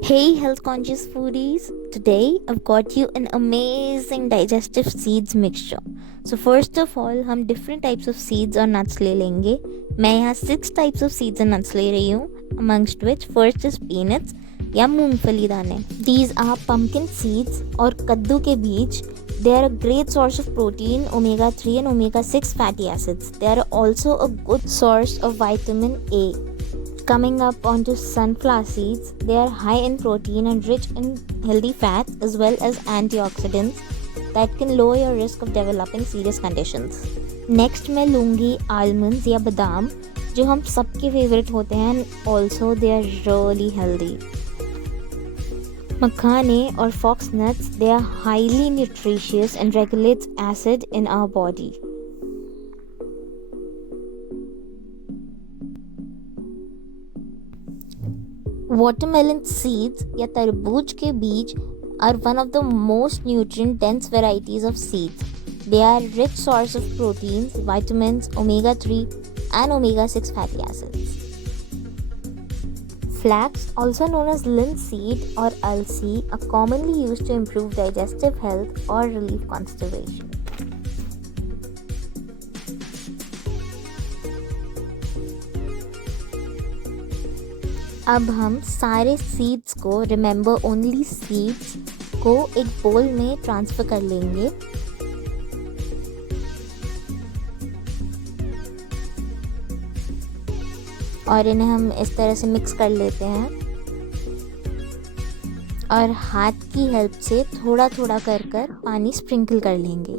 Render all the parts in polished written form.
Hey, health conscious foodies! Today I've got you an amazing digestive seeds mixture. So first of all, हम different types of seeds और nuts ले लेंगे. मैं यहाँ 6 types of seeds and nuts ले रही हूँ, amongst which first is peanuts या मूंगफली दाने. These are pumpkin seeds और कद्दू के बीज. They are a great source of protein, omega-3 and omega-6 fatty acids. They are also a good source of vitamin A. Coming up onto sunflower seeds, they are high in protein and rich in healthy fats as well as antioxidants that can lower your risk of developing serious conditions. Next मैं लूँगी almonds या बादाम जो हम सबके favourite होते हैं and also they are really healthy. मखाने और fox nuts, they are highly nutritious and regulates acid in our body. Watermelon seeds या तरबूज के बीज are one of the most nutrient dense varieties of seeds. They are rich source of proteins, vitamins, omega-3 and omega-6 fatty acids. Flax, also known as linseed or alsi, are commonly used to improve digestive health or relieve constipation. अब हम सारे seeds को remember only seeds को एक बोल में transfer कर लेंगे. और इन्हें हम इस तरह से मिक्स कर लेते हैं और हाथ की हेल्प से थोड़ा थोड़ा कर पानी स्प्रिंकल कर लेंगे.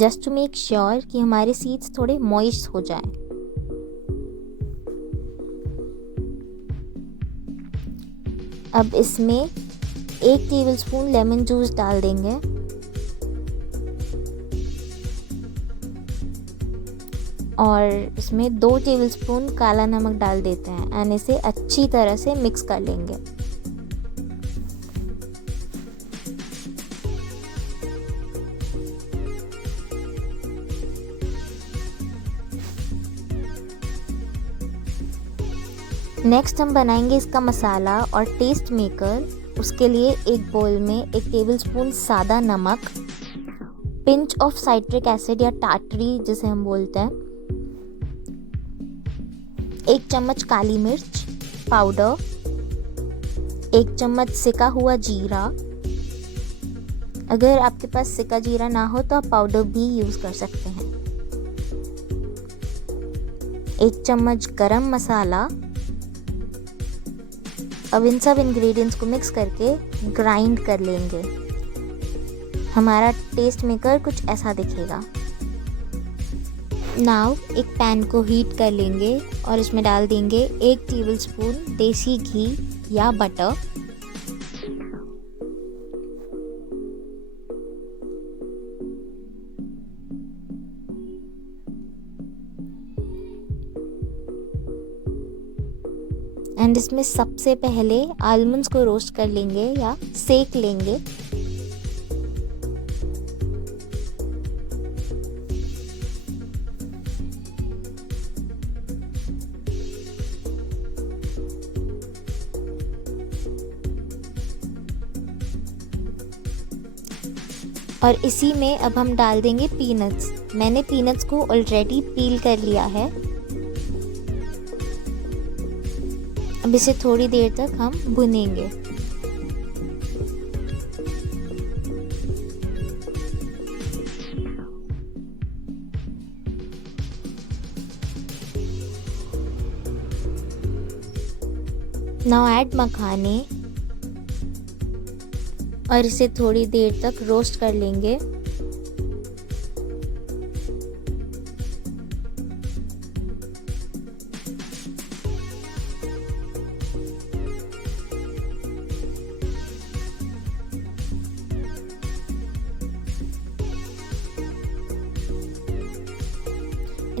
जस्ट टू मेक श्योर कि हमारे सीड्स थोड़े मॉइस्ट हो जाएं. अब इसमें 1 टेबलस्पून लेमन जूस डाल देंगे और इसमें 2 टेबलस्पून काला नमक डाल देते हैं एंड इसे अच्छी तरह से मिक्स कर लेंगे. नेक्स्ट हम बनाएंगे इसका मसाला और टेस्ट मेकर. उसके लिए एक बोल में 1 टेबलस्पून सादा नमक, पिंच ऑफ साइट्रिक एसिड या टाटरी जिसे हम बोलते हैं, 1 चम्मच काली मिर्च पाउडर, 1 चम्मच सिका हुआ जीरा. अगर आपके पास सिका जीरा ना हो तो आप पाउडर भी यूज़ कर सकते हैं. 1 चम्मच गरम मसाला. अब इन सब इंग्रेडिएंट्स को मिक्स करके ग्राइंड कर लेंगे. हमारा टेस्ट मेकर कुछ ऐसा दिखेगा. नाउ एक पैन को हीट कर लेंगे और इसमें डाल देंगे 1 टेबलस्पून देसी घी या बटर. एंड इसमें सबसे पहले आलमंड्स को रोस्ट कर लेंगे या सेक लेंगे. और इसी में अब हम डाल देंगे पीनट्स. मैंने पीनट्स को ऑलरेडी पील कर लिया है. अब इसे थोड़ी देर तक हम भुनेंगे. नाउ ऐड मखाने और इसे थोड़ी देर तक रोस्ट कर लेंगे.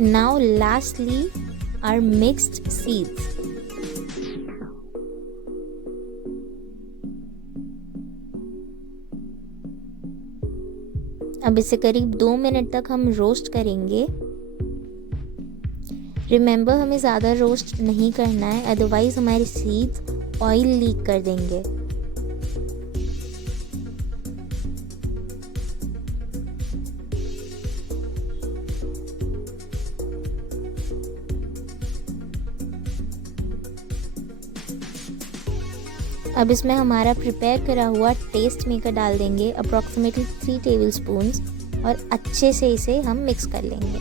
Now lastly our mixed seeds. अब इसे करीब 2 मिनट तक हम रोस्ट करेंगे. रिमेंबर हमें ज़्यादा रोस्ट नहीं करना है, अदरवाइज़ हमारे सीड्स ऑयल लीक कर देंगे। अब इसमें हमारा प्रिपेयर करा हुआ टेस्ट मेकर डाल देंगे, अप्रॉक्सीमेटली 3 टेबलस्पून्स, और अच्छे से इसे हम मिक्स कर लेंगे।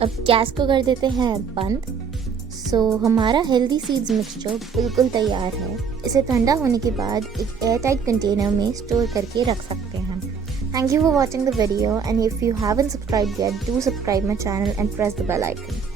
अब गैस को कर देते हैं बंद। हमारा हेल्दी सीड्स मिक्सचर बिल्कुल तैयार है। इसे ठंडा होने के बाद एक एयर टाइट कंटेनर में स्टोर करके रख सकते हैं। Thank you for watching the video, and if you haven't subscribed yet, do subscribe my channel and press the bell icon.